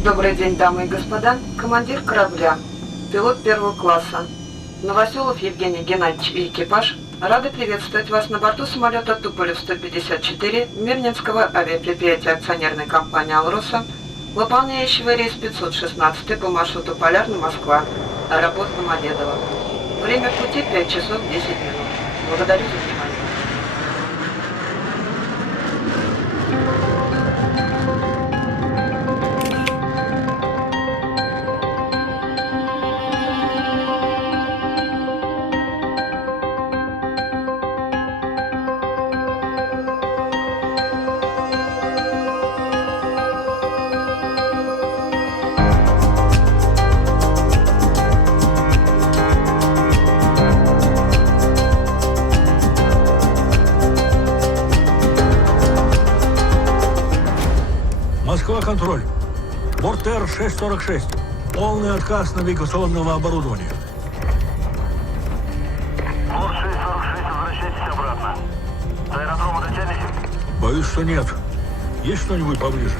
Добрый день, дамы и господа. Командир корабля, пилот первого класса Новоселов Евгений Геннадьевич и экипаж рады приветствовать вас на борту самолета Туполев-154 Мирнинского авиапредприятия акционерной компании «Алроса», выполняющего рейс 516 по маршруту Полярный-Москва, аэропорт Домодедово. Время пути 5 часов 10 минут. Благодарю за внимание. Москва-контроль. Борт Р-646. Полный отказ навигационного оборудования. Борт 646, возвращайтесь обратно. С аэродрома дотянете? Боюсь, что нет. Есть что-нибудь поближе?